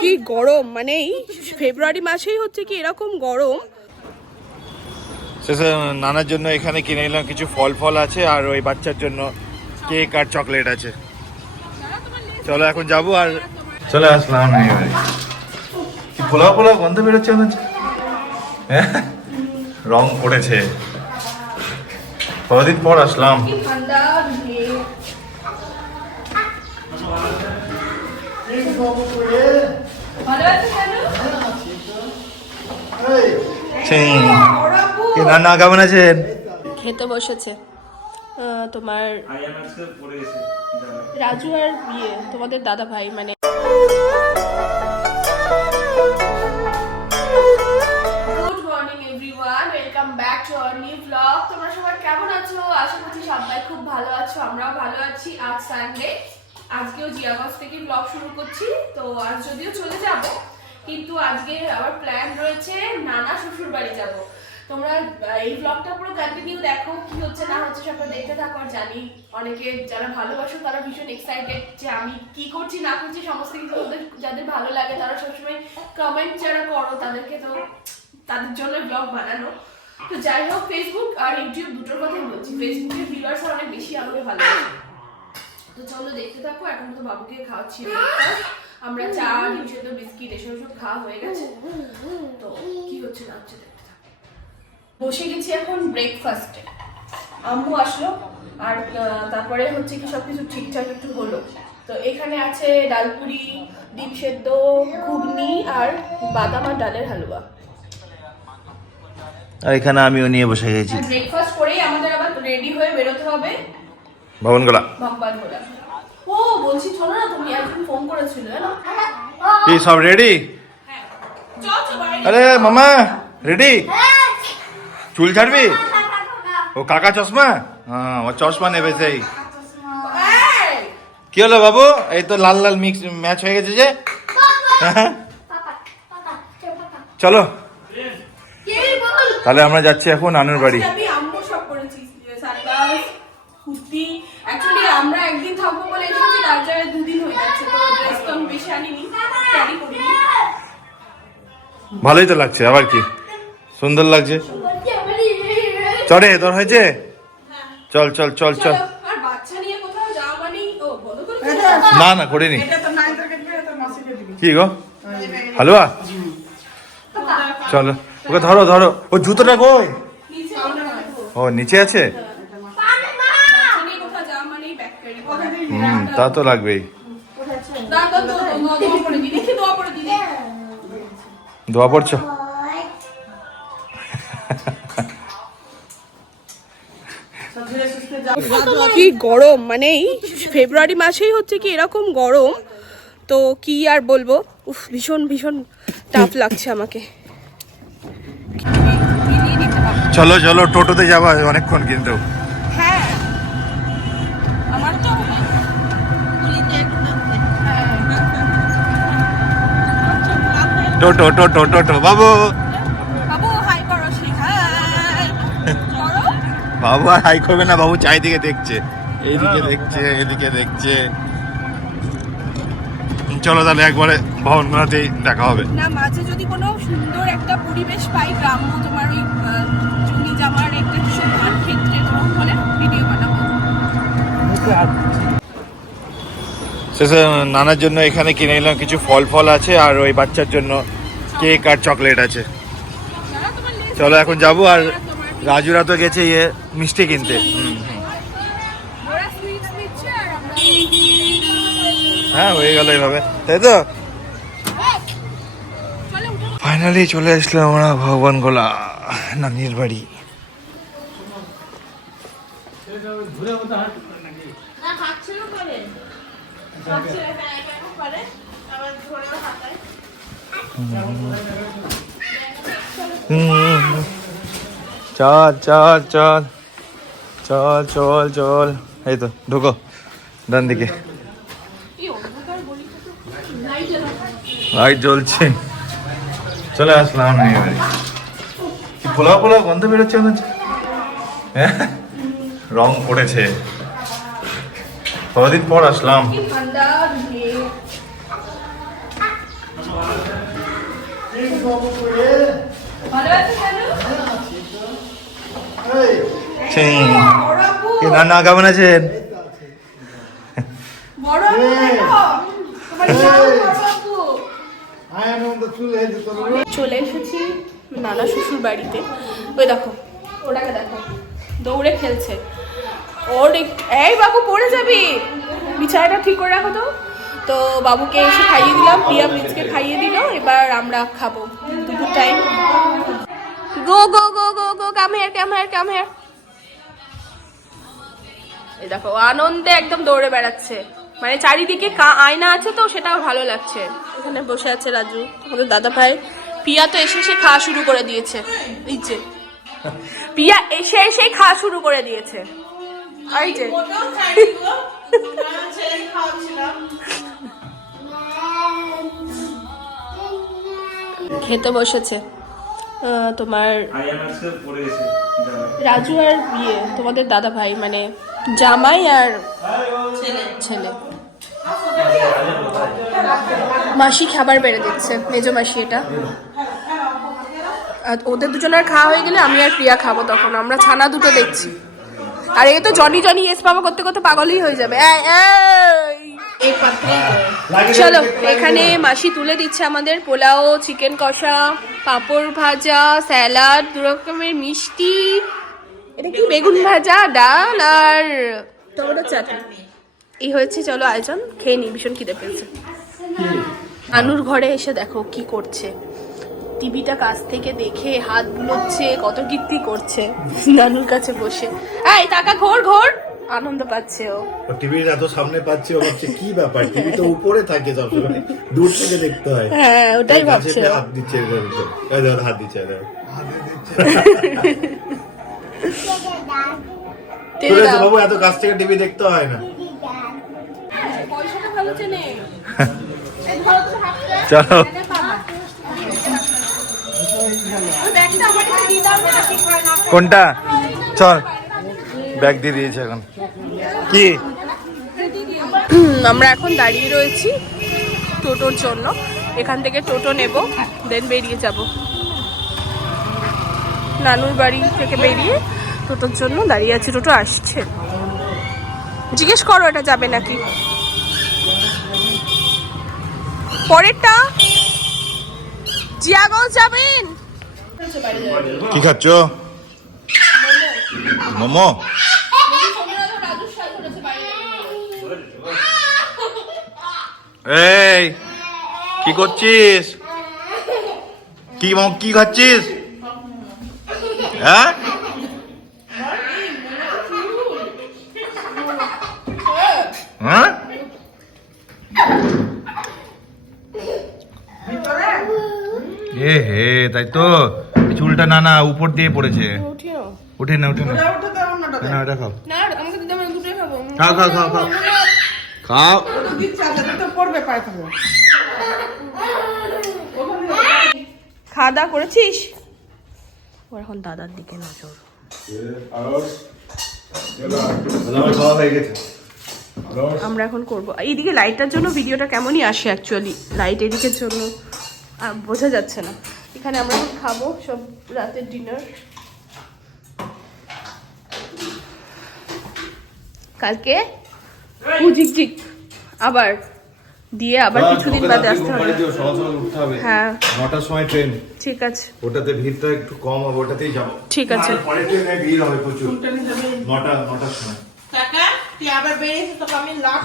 কি গরম মানে এই ফেব্রুয়ারি মাসেই হচ্ছে কি এরকম গরম। শেষে নানার জন্য এখানে কিনে নিলাম কিছু ফল ফল আছে আর ওই বাচ্চার জন্য কেক আর চকলেট আছে। চলো এখন যাব আর চলে আসলাম পোলাও পোলাও গন্ধ বেরোচ্ছে মনে হচ্ছে? হ্যাঁ? রং পড়েছে। কদিন পর আসলাম সেই। কি রান্না কেমন আছেন? খেতে বসেছে। তোমার রাজু আর বিয়ে তোমাদের দাদা ভাই মানে good morning everyone welcome back to our new blog তোমরা সবাই কেমন আছো? আশা করছি সবাই খুব ভালো আছো আমরাও ভালো আছি আজ সানডে আজকেও জিয়াগঞ্জ থেকে ব্লগ শুরু করছি, তো আজ যদিও চলে যাব, কিন্তু আজকে আবার প্ল্যান রয়েছে নানা শ্বশুর বাড়ি যাব। তোমরা এই ব্লগটা পুরো কন্টিনিউ দেখো, কি হচ্ছে, না হচ্ছে, সবটা দেখতে থাকো। আর জানি অনেকে যারা ভালোবাসো, তারা ভীষণ এক্সাইটেড যে আমি কি করছি, না করছি, সমস্ত কিছু ওদের যাদের ভালো লাগে, তারা সবসময় কমেন্ট যারা করো, তাদেরকে তো তাদের জন্য ব্লগ বানানো। তো যাই হোক ফেসবুক আর ইউটিউব দুটোর কথাই বলছি। ফেসবুকের ভিউয়ার্স অনেক বেশি আমাকে ভালোবাসে। তো চলো দেখতে থাকো এখন তো বাবুকে খাওয়াচ্ছি আমরা চা ডিম সেদ্ধ বিস্কিট এসব সব খাওয়া হয়ে গেছে। তো কি হচ্ছে না হচ্ছে দেখতে থাকো। বসে গেছি এখন ব্রেকফাস্টে আম্মু আসলো আর তারপরে হচ্ছে কি সবকিছু ঠিকঠাক একটু হলো। তো এখানে আছে ডালপুরি ডিম সেদ্ধ ঘুগনি আর বাদাম আর ডালের হালুয়া। আর এখানে আমিও নিয়ে বসে গেছি। ব্রেকফাস্ট করেই আমাদের আবার রেডি হয়ে বেরোতে হবে। ভবন গোলা ও বলছি শোনো না তুমি একজন ফোন করেছিল না? কি সব রেডি চল চল আরে মামা রেডি চুল ছাড়বি? ও কাকা চশমা? হ্যাঁ ও চশমা নেবে সেই! কি হলো বাবু? এই তো লাল লাল মিক্স ম্যাচ হয়ে গেছে যে। হ্যাঁ? চলো। তাহলে আমরা যাচ্ছি এখন নানুর বাড়ি আজকে আমি আম্মু সব করেছি সানগ্লাস কুর্তি অ্যাকচুয়ালি আমরা একদিন থাকব বলে এসেছি তার জায়গায় দুদিন হয়ে যাচ্ছে তো ড্রেস তো আমি বেশি আনিনি ক্যারি করিনি ভালোই তো লাগছে আবার কি? সুন্দর লাগছে? চলে তোর হয়েছে? চল চল চল চল। না না করিনি। কি গো? হালুয়া? চলো ওকে ধরো ধরো। ও জুতোটা কই? ও নিচে আছে? হুম তা তো লাগবেই দাও দাও দাও দাও, দোয়া করে দিই দেখি দোয়া করে দিদি দোয়া পড়ছো? কি গরম মানে এই ফেব্রুয়ারি মাসেই হচ্ছে কি এরকম গরম তো কি আর বলব? উফ ভীষণ ভীষণ টাফ লাগছে আমাকে। চলো চলো টোটোতে যাবা অনেকক্ষণ কিন্তু। টোটো টোটো টোটো বাবু। বাবু হাই করো হাই বাবু আর হাই করবে না বাবু চারিদিকে দেখছে। এইদিকে দেখছে এদিকে দেখছে। চলো তাহলে একবারে ভবন ভবনগুলোতেই দেখা হবে। না মাঝে যদি কোনো সুন্দর একটা পরিবেশ পাই গ্রাম্য তোমার ওই জমি জামার একটা কিছু ধান ক্ষেত্রে তখন বলে ভিডিও বানাবো। শেষে নানার জন্য এখানে কিনে নিলাম। কিছু ফল ফল আছে আর ওই বাচ্চার জন্য কেক আর চকলেট আছে। চলো এখন যাব আর রাজুরা তো গেছে ইয়ে মিষ্টি কিনতে। হ্যাঁ হয়ে গেল এইভাবে। তাই তো? ফাইনালি চলে আসলাম আমরা ভগবান গোলা, নানির বাড়ি। হুম। চল চল চল। চল চল চল। এই তো, ঢুকো। ডান দিকে। লাইট জ্বলছে। চলে আসলাম পোলাও পোলাও? গন্ধ বেরোচ্ছে হ্যাঁ? রং পড়েছে। কদিন পর আসলাম? কি ঠান্ডা ঢেউ আছে জানো? বড় আপু। কি নানা কেমন আছেন? চলে এসেছি নানা শ্বশুর বাড়িতে ওই দেখো ওটাকে দেখো। দৌড়ে খেলছে। ওর, এই বাবু, পড়ে যাবি। বিছানাটা ঠিক করে রাখো তো। তো বাবুকে এসে খাইয়ে দিলাম প্রিয়া প্রিন্সকে খাইয়ে দিল, এবার আমরা খাব দুপুর time go go go go go come here come here come here এই দেখো, আনন্দে একদম দৌড়ে বেড়াচ্ছে। মানে চারিদিকে আয়না আছে তো সেটাও ভালো লাগছে। এখানে বসে আছে রাজু, আমাদের দাদা ভাই। পিয়া তো এসে এসে খাওয়া শুরু করে দিয়েছে। এই পিয়া এসে এসে খাওয়া শুরু করে দিয়েছে। এই যে খেতে বসেছে। তোমার রাজু আর বিয়ে তোমাদের দাদা ভাই মানে জামাই আর ছেলে। মাসি খাবার বেড়ে দিচ্ছে মেজো মাসি এটা। আর ওদের দুজনের খাওয়া হয়ে গেলে আমি আর প্রিয়া খাব তখন আমরা ছানা দুটো দেখছি। আর এ তো জনি জনি এস বাবা করতে করতে পাগলই হয়ে যাবে। এই, এই। চলো এখানে মাসি তুলে দিচ্ছে আমাদের পোলাও চিকেন কষা পাঁপড় ভাজা স্যালাড দু রকমের মিষ্টি। এটা কি? বেগুন ভাজা ডাল আর টমেটো চাটনি এই হয়েছে চলো আয়োজন। খেয়ে নি ভীষণ খিদে পেয়েছে। আনুর ঘরে এসে দেখো কি করছে। টিভিটা কাছ থেকে দেখে হাত বুলোচ্ছে কত কীর্তি করছে নানুর কাছে বসে। এই টাকা ঘোর ঘোর। আনন্দ পাচ্ছে ও। টিভির এত সামনে পাচ্ছি ও ভাবছে কি ব্যাপার? টিভি তো উপরে থাকে সবসময়। দূর থেকে দেখতে হয়। হ্যাঁ ওটাই ভাবছে হাত দিচ্ছে এদের হাত দিচ্ছে। বাবু এত কাছ থেকে টিভি দেখতে হয় না। চলো। কোনটা? চল। ব্যাগ দিয়ে দিয়েছে এখন। কি? আমরা এখন দাঁড়িয়ে রয়েছি টোটোর জন্য। এখান থেকে টোটো নেব দেন বেরিয়ে যাব। নানুর বাড়ি থেকে বেরিয়ে টোটোর জন্য দাঁড়িয়ে আছি। টোটো আসছে। জিজ্ঞেস করো এটা যাবে নাকি? পরেরটা? জিয়াগঞ্জ যাবেন? কি খাচ্ছ? মোমো। এই কি করছিস? কি কি খাচ্ছিস? হ্যাঁ এ হে তাই তো এই চুলটা না না উপর দিয়ে পড়েছে। উঠে না উঠে না। না এটা খাও। খাও খাও খাও খাও। খাও। খাওয়া দাওয়া করেছিস? ওর এখন দাদার দিকে নজর। খাওয়া আমরা এখন করব। এইদিকে লাইটটার জন্য ভিডিওটা কেমনই আসে অ্যাকচুয়ালি লাইট এদিকের জন্য বোঝা যাচ্ছে না। এখানে আমরা এখন খাব সব রাতের ডিনার কালকে ঝিকঝিক আবার দিয়ে আবার কিছুদিন বাদে আসতে হবে। সকাল সকাল উঠতে হবে। হ্যাঁ। নটার সময় ট্রেন ঠিক আছে। ওটাতে ভিড়টা একটু কম হবে ওটাতেই যাব। ঠিক আছে। পরে ট্রেনে ভিড় হবে প্রচুর। নটা নটার সময়। কাকা তুই আবার বেরিয়েছিস তোকে আমি লক